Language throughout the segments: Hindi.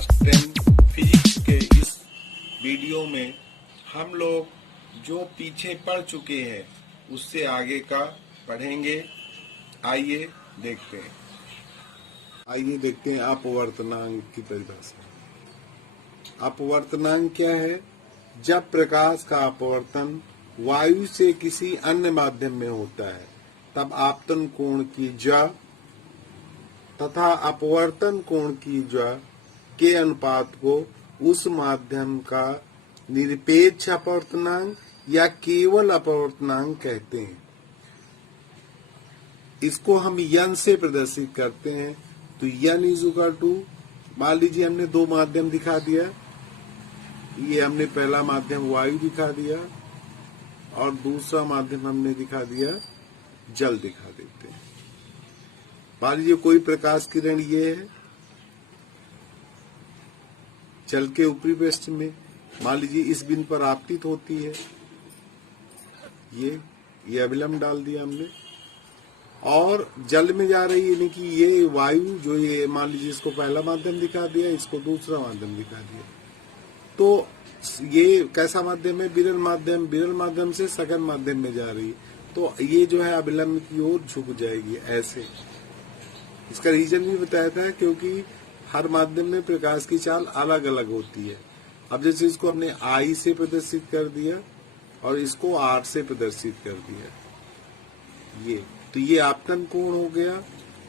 क्लास 10 फिजिक्स के इस वीडियो में हम लोग जो पीछे पढ़ चुके हैं उससे आगे का पढ़ेंगे। आइए देखते हैं अपवर्तनांक की परिभाषा। अपवर्तनांक क्या है? जब प्रकाश का अपवर्तन वायु से किसी अन्य माध्यम में होता है तब आपतन कोण की ज्या तथा अपवर्तन कोण की ज्या के अनुपात को उस माध्यम का निरपेक्ष अपवर्तनांक या केवल अपवर्तनांक कहते हैं। इसको हम यन से प्रदर्शित करते हैं। तो यन इज इक्वल टू, मान लीजिए हमने दो माध्यम दिखा दिया, ये हमने पहला माध्यम वायु दिखा दिया और दूसरा माध्यम हमने दिखा दिया जल दिखा देते हैं। मान लीजिए कोई प्रकाश किरण ये है जल के ऊपरी पृष्ठ में, मान लीजिए इस बिंदु पर आपतित होती है, ये अभिलंब डाल दिया हमने और जल में जा रही है, यानी कि ये वायु जो ये मान लीजिए इसको पहला माध्यम दिखा दिया, इसको दूसरा माध्यम दिखा दिया। तो ये कैसा माध्यम है? विरल माध्यम। विरल माध्यम से सघन माध्यम में जा रही है, तो ये जो है अभिलंब की ओर झुक जाएगी ऐसे। इसका रीजन भी बताया था क्योंकि हर माध्यम में प्रकाश की चाल अलग अलग होती है। अब जैसे इसको हमने आई से प्रदर्शित कर दिया और इसको आर से प्रदर्शित कर दिया, तो ये आपतन कोण हो गया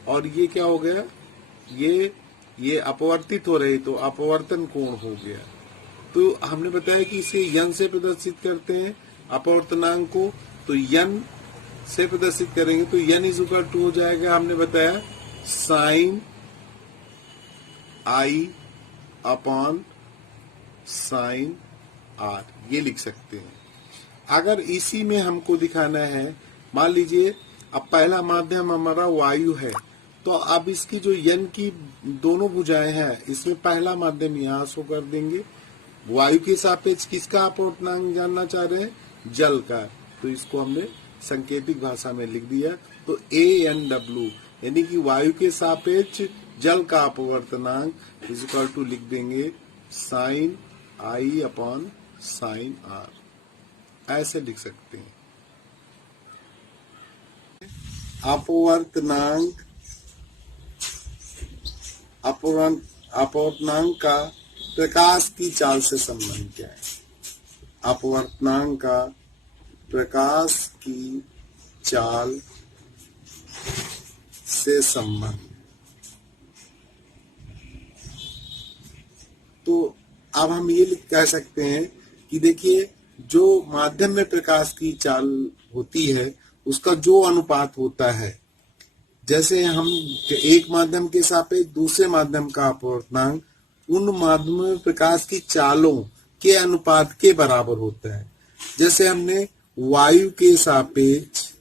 और ये क्या हो गया? ये अपवर्तित हो रहे तो अपवर्तन कोण हो गया। तो हमने बताया कि इसे यन से प्रदर्शित करते हैं अपवर्तनांक को, तो यन से प्रदर्शित करेंगे तो यन इज इक्वल टू हो जाएगा, हमने बताया sine I upon sine R, ये लिख सकते हैं। अगर इसी में हमको दिखाना है, मान लीजिए अब पहला माध्यम हमारा वायु है, तो अब इसकी जो यन की दोनों भुजाएं हैं, इसमें पहला माध्यम यहाँ शो कर देंगे। वायु के सापेक्ष किसका अपवर्तनांक जानना चाह रहे हैं? जल का। तो इसको हमने संकेतिक भाषा में लिख दिया, तो ANW यानी कि वायु के सापेक्ष जल का अपवर्तनांक इज इक्वल टू लिख देंगे sine I upon sine R, ऐसे लिख सकते हैं। अपवर्तनांक का प्रकाश की चाल से संबंध क्या है? अपवर्तनांक का प्रकाश की चाल से संबंध, तो अब हम ये कह सकते हैं कि देखिए जो माध्यम में प्रकाश की चाल होती है उसका जो अनुपात होता है, जैसे हम एक माध्यम के सापेक्ष दूसरे माध्यम का अपवर्तनांक उन माध्यमों में प्रकाश की चालों के अनुपात के बराबर होता है। जैसे हमने वायु के सापेक्ष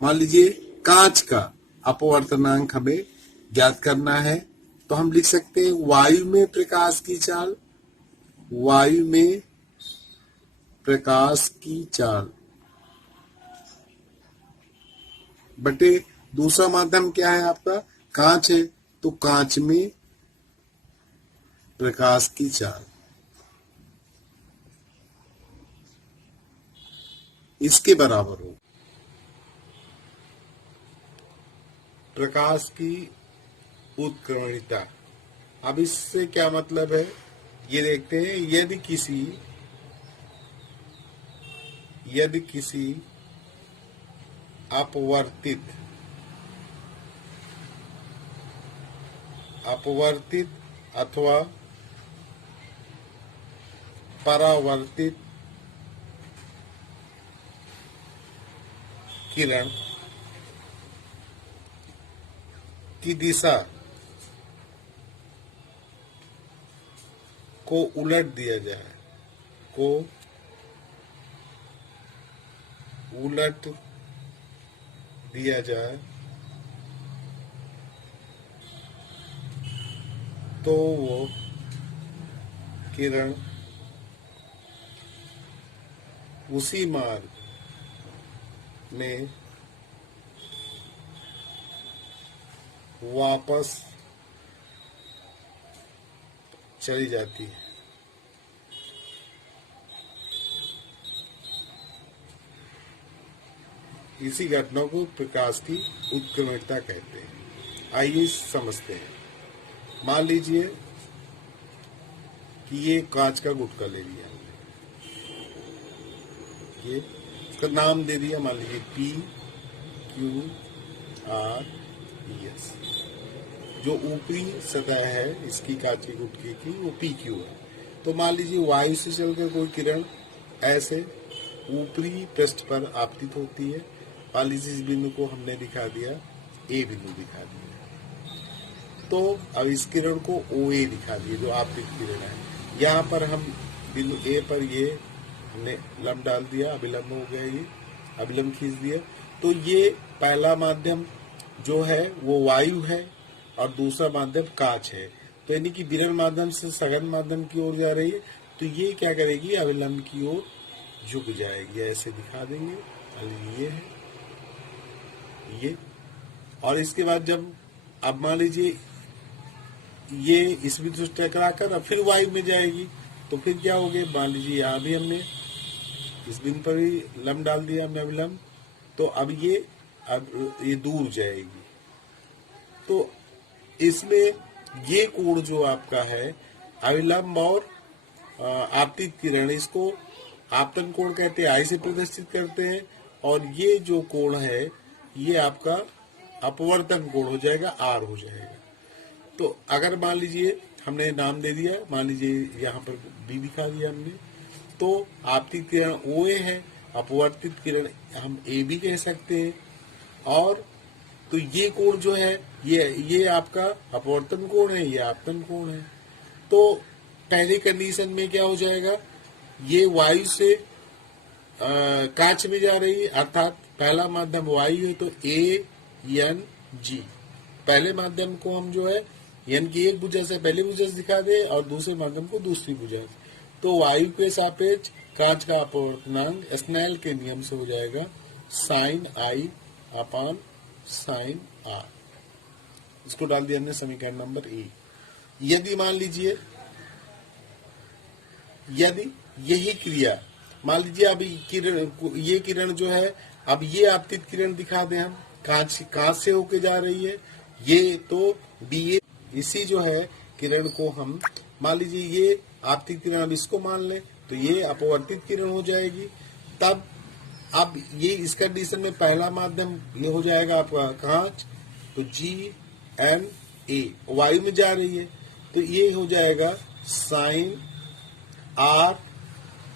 मान लीजिए कांच का अपवर्तनांक हमें ज्ञात करना है, तो हम लिख सकते हैं वायु में प्रकाश की चाल, वायु में प्रकाश की चाल बटे दूसरा माध्यम क्या है आपका? कांच है, तो कांच में प्रकाश की चाल, इसके बराबर हो। प्रकाश की उत्क्रमणिता, अब इससे क्या मतलब है ये देखते हैं। यदि किसी अपवर्तित अथवा परावर्तित किरण की दिशा को उलट दिया जाए, तो वो किरण उसी मार्ग में वापस चली जाती है। इसी घटना को प्रकाश की उत्क्रमणिकता कहते हैं। आइए समझते हैं। मान लीजिए कि ये कांच का गुटका ले लिया, ये इसका नाम दे दिया, मान लीजिए PQRS। जो ऊपरी सतह है इसकी कांच के गुटके की वो PQ है। तो मान लीजिए वायु से चलकर कोई किरण ऐसे ऊपरी पृष्ठ पर आपतित होती है। मान लीजिए इस बिंदु को हमने दिखा दिया A बिंदु दिखा दिया। तो अब इस किरण को OA दिखा दिया जो आपतित किरण है। यहाँ पर हम बिंदु A पर ये हमने लंब डाल दिया, अभिलंब हो गया, ये अभिलंब खींच दिया। तो ये पहला माध्यम जो है वो वायु है और दूसरा माध्यम कांच है। तो यानी कि विरल माध्यम से सघन माध्यम की ओर जा रही है। तो ये क्या करेगी, अभिलंब की ओर झुक जाएगी। ऐसे दिखा देंगे, ये है ये। और इसके बाद जब अब मान लीजिए ये इस बिंदु से टकराकर अब फिर वायु में जाएगी, तो फिर क्या हो गया, मान लीजिए यहाँ भी हमने इस बिंदु पर भी लंब डाल दिया हमने अभिलंब। तो अब ये दूर जाएगी। तो इसमें ये कोण जो आपका है अविलंब और आपतित किरण, इसको आपतन कोण कहते हैं, आई से प्रदर्शित करते हैं। और ये जो कोण है ये आपका अपवर्तन कोण हो जाएगा, आर हो जाएगा। तो अगर मान लीजिए हमने नाम दे दिया, मान लीजिए यहाँ पर बी दिखा दिया हमने, तो आपतित किरण OA है, अपवर्तित किरण हम AB कह सकते हैं। और तो ये कोण जो है ये आपका अपवर्तन कोण है, ये आपतन कोण है। तो पहली कंडीशन में क्या हो जाएगा, ये वायु से कांच में जा रही है, अर्थात पहला माध्यम वायु है तो ANG। पहले माध्यम को हम जो है एन की एक भुजा से पहली भुजा से दिखा दे और दूसरे माध्यम को दूसरी भुजा से। तो वायु के सापेक्ष कांच का अपवर्तनांक स्नेल के नियम से हो जाएगा sin I upon sin R। इसको डाल दिया हमने समीकरण नंबर E। यदि मान लीजिए यदि यही क्रिया मान लीजिए अब ये किरण जो है, अब ये आपतित किरण दिखा दें हम, कांच से होके जा रही है ये, तो BA इसी जो है किरण को हम मान लीजिए ये आपतित किरण, अब इसको मान लें तो ये अपवर्तित किरण हो जाएगी। तब अब ये इस कंडीशन में पहला माध्यम ये हो जाएगा आपका कांच, तो GNA वायु में जा रही है तो ये हो जाएगा sine R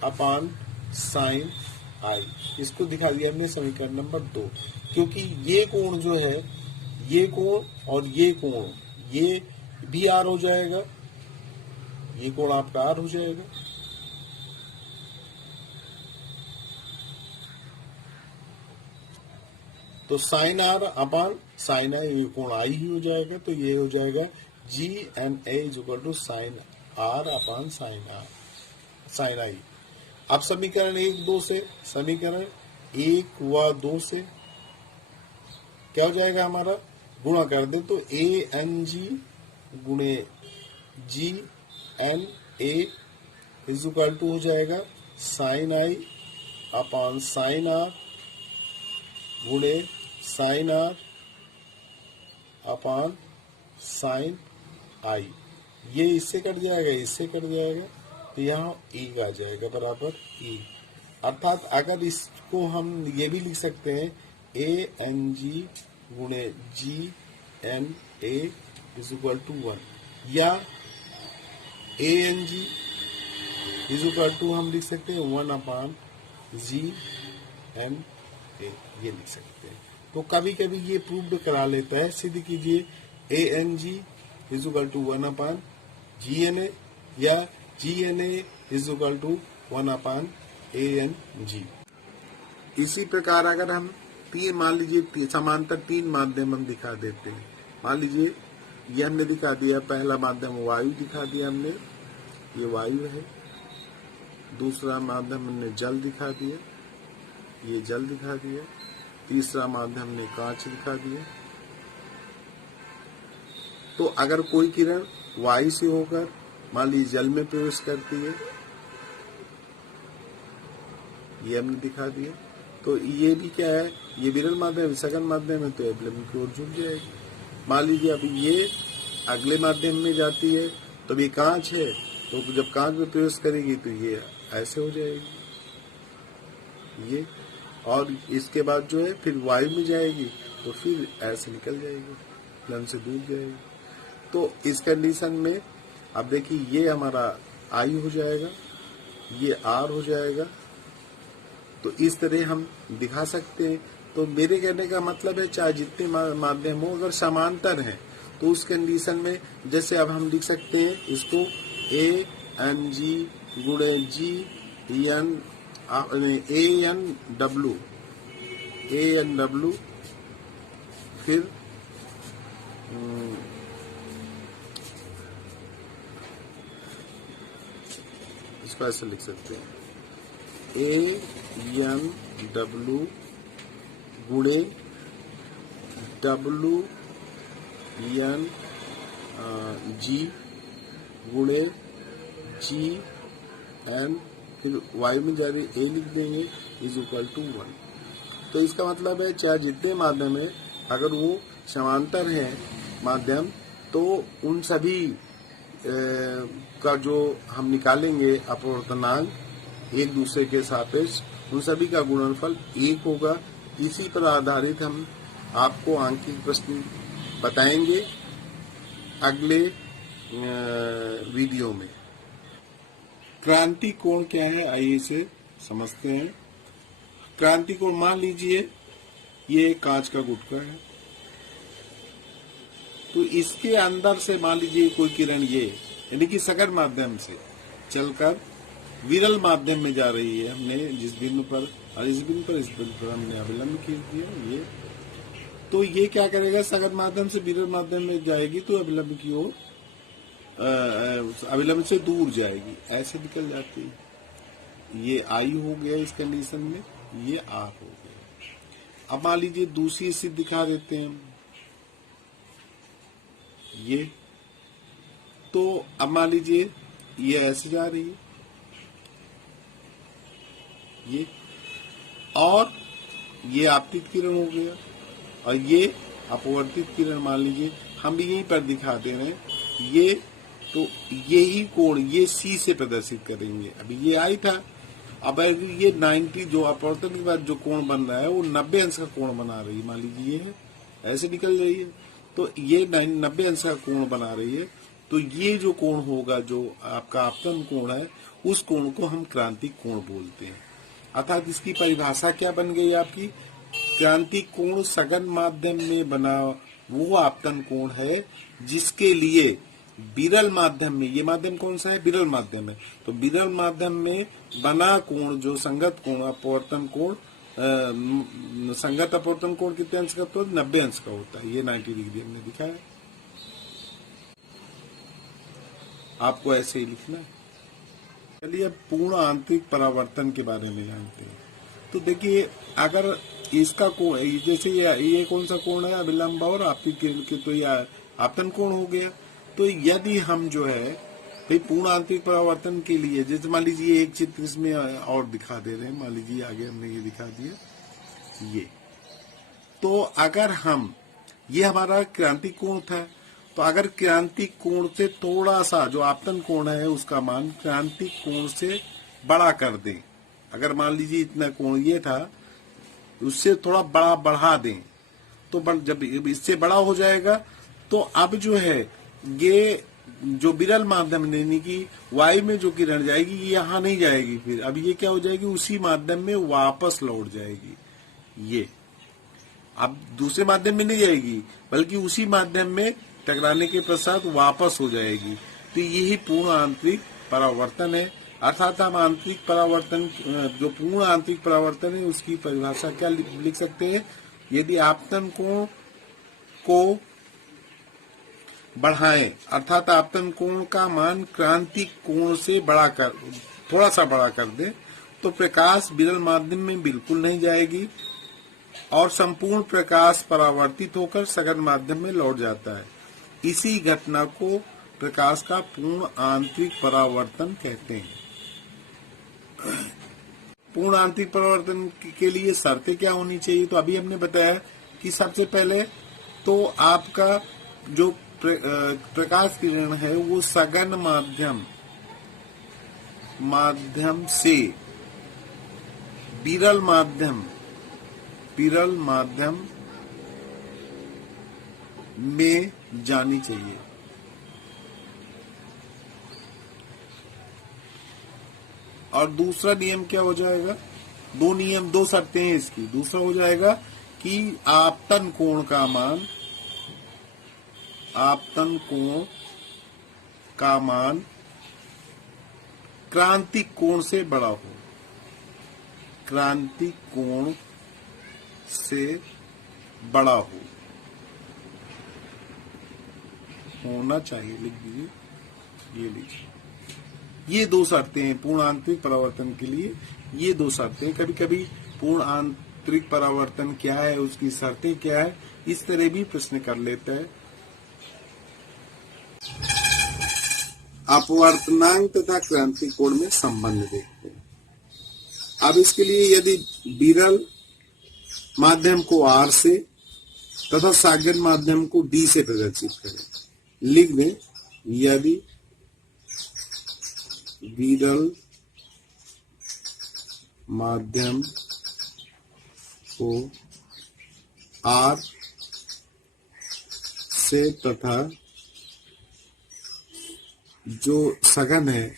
upon sine I। इसको दिखा दिया हमने समीकरण नंबर 2। क्योंकि ये कोण जो है, ये कोण और ये कोण, ये भी R हो जाएगा, ये कोण आपका R हो जाएगा। तो sine R upon sine I, ये कोण I ही हो जाएगा। तो ये हो जाएगा GNA equal to sine R upon sine I। अब समीकरण 1-2 से, समीकरण 1 व 2 से क्या हो जाएगा हमारा, गुणा कर दे तो ANG गुणे GNA इज इक्वल टू हो जाएगा sine I upon sine R गुणे sine R upon sine I। ये इससे कट जाएगा, इससे कट जाएगा, तो यहाँ E आ जाएगा बराबर E। अर्थात अगर इसको हम ये भी लिख सकते हैं ANG गुणे GNA इज इक्वल टू 1, या ANG इज इक्वल टू हम लिख सकते हैं 1 अपान GNA, ये लिख सकते हैं। तो कभी कभी ये प्रूव करा लेता है, सिद्ध कीजिए ANG is equal to 1 upon GNA या GNA is equal to 1 upon ANG। इसी प्रकार अगर हम मान लीजिए समांतर 3 माध्यम हम दिखा देते हैं। मान लीजिए ये हमने दिखा दिया, पहला माध्यम वायु दिखा दिया हमने, ये वायु है। दूसरा माध्यम हमने जल दिखा दिया, ये जल दिखा दिया। तीसरा माध्यम हमने कांच दिखा दिया। तो अगर कोई किरण वायु से होकर मान लीजिए जल में प्रवेश करती है, ये हमने दिखा दिया। तो ये भी क्या है, ये विरल माध्यम सघन माध्यम है, तो एबिलम की ओर झुक जाएगी। मान लीजिए अभी ये अगले माध्यम में जाती है, तो ये कांच है, तो जब कांच में प्रवेश करेगी तो ये ऐसे हो जाएगी ये, और इसके बाद जो है फिर वायु में जाएगी तो फिर ऐसे निकल जाएगी, लन से दूर जाएगी। तो इस कंडीशन में अब देखिए ये हमारा आई हो जाएगा, ये आर हो जाएगा। तो इस तरह हम दिखा सकते हैं। तो मेरे कहने का मतलब है चाहे जितने माध्यम हो, अगर समांतर हैं तो उस कंडीशन में जैसे अब हम लिख सकते हैं इसको ए एन जी गुणे G N A N W फिर इसको ऐसे लिख सकते हैं ए एन डब्लू गुणे डब्लू एन जी गुणे जी एन, फिर वायु में जा रही ए लिख देंगे इज इक्वल टू 1। तो इसका मतलब है चाहे जितने माध्यम है अगर वो समांतर है माध्यम, तो उन सभी का जो हम निकालेंगे अपवर्तनांक एक दूसरे के सापेक्ष, उन सभी का गुणनफल 1 होगा। इसी पर आधारित हम आपको आंकिक प्रश्न बताएंगे अगले वीडियो में। क्रांति कोण क्या है, आइए इसे समझते हैं। क्रांति कोण मान लीजिए ये कांच का गुटका है, तो इसके अंदर से मान लीजिए कोई किरण ये यानी कि सघन माध्यम से चलकर विरल माध्यम में जा रही है। हमने जिस बिंदु पर और इस बिंदु पर हमने अभिलंब खींच दिया ये, तो ये क्या करेगा, सघन माध्यम से विरल माध्यम में जाएगी तो अभिलंब की ओर अभिलंब से दूर जाएगी, ऐसे निकल जाती है। ये आई हो गया इस कंडीशन में, ये आर हो गया। अब मान लीजिए दूसरी स्थिति दिखा देते हैं ये, तो अब मान लीजिए ये ऐसे जा रही है ये, और ये आपतित किरण हो गया और ये अपवर्तित किरण मान लीजिए हम भी यहीं पर दिखा दे रहे हैं ये, तो यही कोण ये सी से प्रदर्शित करेंगे। अभी ये आई था, अब ये 90 जो अपवर्तन के बाद जो कोण बन रहा है वो 90 अंश का कोण बना रही है। मान लीजिए ये है ऐसे निकल रही है, तो ये 90 अंश का कोण बना रही है। तो ये जो कोण होगा जो आपका आपतन कोण है, उस कोण को हम क्रांतिक कोण बोलते हैं। अर्थात इसकी परिभाषा क्या बन गई आपकी, क्रांतिक कोण सघन माध्यम में बना वो आपतन कोण है जिसके लिए विरल माध्यम में, ये माध्यम कौन सा है, विरल माध्यम है, तो विरल माध्यम में बना कोण जो संगत कोण अपवर्तन कोण, संगत अपवर्तन कोण कितने अंश का होता है, 90 अंश का होता है। ये 90 डिग्री हमने दिखाया, आपको ऐसे ही लिखना है। चलिए अब पूर्ण आंतरिक परावर्तन के बारे में जानते हैं। तो देखिए अगर इसका कोण जैसे ये कौन सा कोण है, अभिलंब और आपतित किरण के, तो ये आपतन कोण हो गया। तो यदि हम जो है भाई पूर्ण आंतरिक परावर्तन के लिए, जैसे मान लीजिए एक चित्र इसमें और दिखा दे रहे हैं, मान लीजिए आगे हमने ये दिखा दिया ये, तो अगर हम ये हमारा क्रांतिक कोण था, तो अगर क्रांतिक कोण से थोड़ा सा जो आपतन कोण है उसका मान क्रांतिक कोण से बड़ा कर दें, अगर मान लीजिए इतना कोण ये था उससे थोड़ा बड़ा बढ़ा दें, तो जब इससे बड़ा हो जाएगा तो अब जो है ये जो विरल माध्यम यानी कि वायु में जो किरण जाएगी ये यहाँ नहीं जाएगी, फिर अब ये क्या हो जाएगी, उसी माध्यम में वापस लौट जाएगी। ये अब दूसरे माध्यम में नहीं जाएगी बल्कि उसी माध्यम में टकराने के पश्चात वापस हो जाएगी। तो यही पूर्ण आंतरिक परावर्तन है। अर्थात हम आंतरिक परावर्तन, जो पूर्ण आंतरिक परावर्तन है उसकी परिभाषा क्या लिख सकते हैं, यदि आपतन कोण को बढ़ाएं, अर्थात आपतन कोण का मान क्रांतिक कोण से बड़ा कर, थोड़ा सा बड़ा कर दें, तो प्रकाश विरल माध्यम में बिल्कुल नहीं जाएगी और संपूर्ण प्रकाश परावर्तित होकर सघन माध्यम में लौट जाता है। इसी घटना को प्रकाश का पूर्ण आंतरिक परावर्तन कहते हैं। पूर्ण आंतरिक परावर्तन के लिए शर्तें क्या होनी चाहिए? तो अभी हमने बताया कि सबसे पहले तो आपका जो प्रकाश किरण है वो सघन माध्यम से विरल माध्यम में जानी चाहिए। और दूसरा नियम क्या हो जाएगा? दो शर्तें हैं इसकी। दूसरा हो जाएगा कि आपतन कोण का मान क्रांतिक कोण से बड़ा हो। क्रांतिक कोण से बड़ा होना चाहिए। लिख दीजिए, ये लीजिए। ये दो शर्तें हैं पूर्ण आंतरिक परावर्तन के लिए। ये दो शर्तें, कभी कभी पूर्ण आंतरिक परावर्तन क्या है, उसकी शर्तें क्या है, इस तरह भी प्रश्न कर लेता है। अपवर्तनांक तथा क्रांतिक कोण में संबंध देखते हैं। अब इसके लिए यदि विरल माध्यम को R से तथा सघन माध्यम को D से प्रदर्शित करें, लिख दें, यदि विरल माध्यम को R से तथा जो सघन है,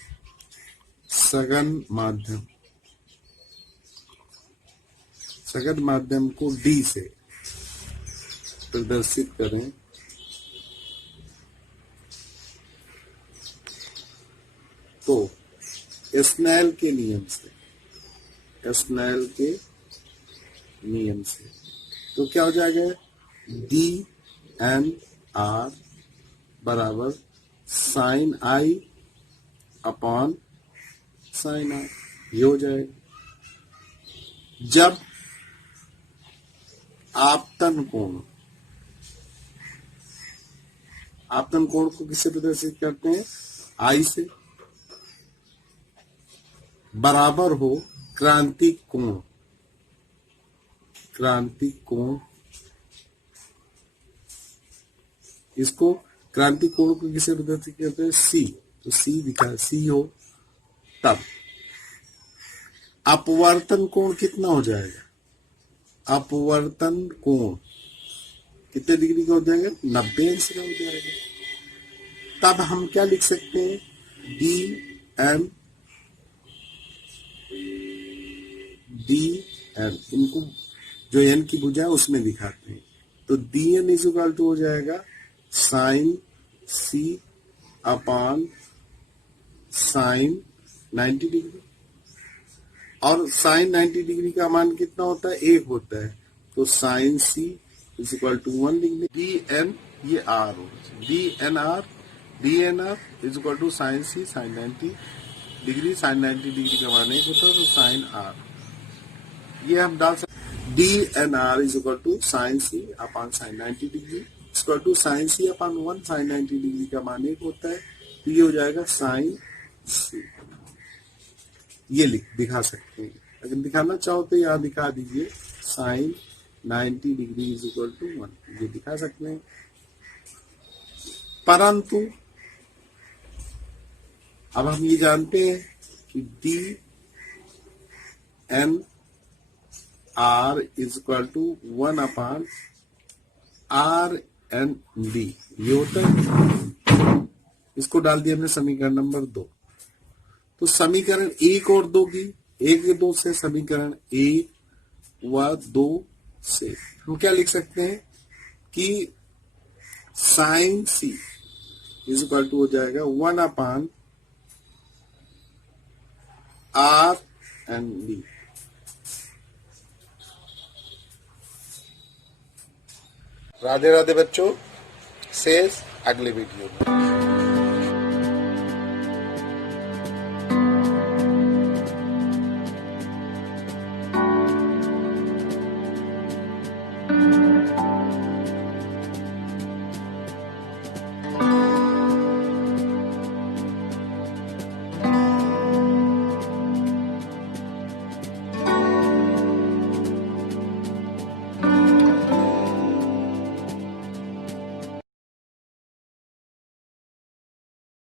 सघन माध्यम को D से प्रदर्शित करें, तो स्नेल के नियम से तो क्या हो जाएगा? DNR बराबर sin I upon sin R, ये हो जाएगा। जब आपतन कोण को किससे प्रदर्शित करते हैं? I से, बराबर हो क्रांतिक कोण। इसको क्रांतिक कोण को किसे प्रदर्शित करते हैं? C। तो C दिखा, C हो, तब अपवर्तन कोण कितना हो जाएगा? अपवर्तन कोण कितने डिग्री का हो जाएगा? 90 अंश का हो जाएगा। तब हम क्या लिख सकते हैं? DN, इनको जो n की भुजा है उसमें दिखाते हैं। तो DN इज इक्वल टू हो जाएगा sine C upon sine 90 degree. और साइन 90 डिग्री का मान कितना होता है? 1 होता है। तो sine C is equal to 1 लिख दें। DN ये R हो, DNR is equal to sine C sine 90 degree. Sine 90 degree का मान 1 होता है, तो साइन R ये हम डाल सकते। DNR is equal to sine C upon sine 90 degree equal to sine C upon 1 sine 90 degree का मान 1 होता है, तो ये हो जाएगा साइन C। ये दिखा सकते हैं। अगर दिखाना चाहो तो यहाँ दिखा दीजिए, sine 90 degree is equal to 1, ये दिखा सकते हैं। परंतु अब हम ये जानते हैं कि DNR is equal to 1 upon RND, ये होता है। इसको डाल दिया हमने समीकरण नंबर 2। तो समीकरण 1 और 2 की 1 2 से समीकरण 1 व 2 से हम क्या लिख सकते हैं कि sine C is equal to हो जाएगा 1 अपॉन RND। राधे राधे बच्चों, शेष अगले वीडियो में।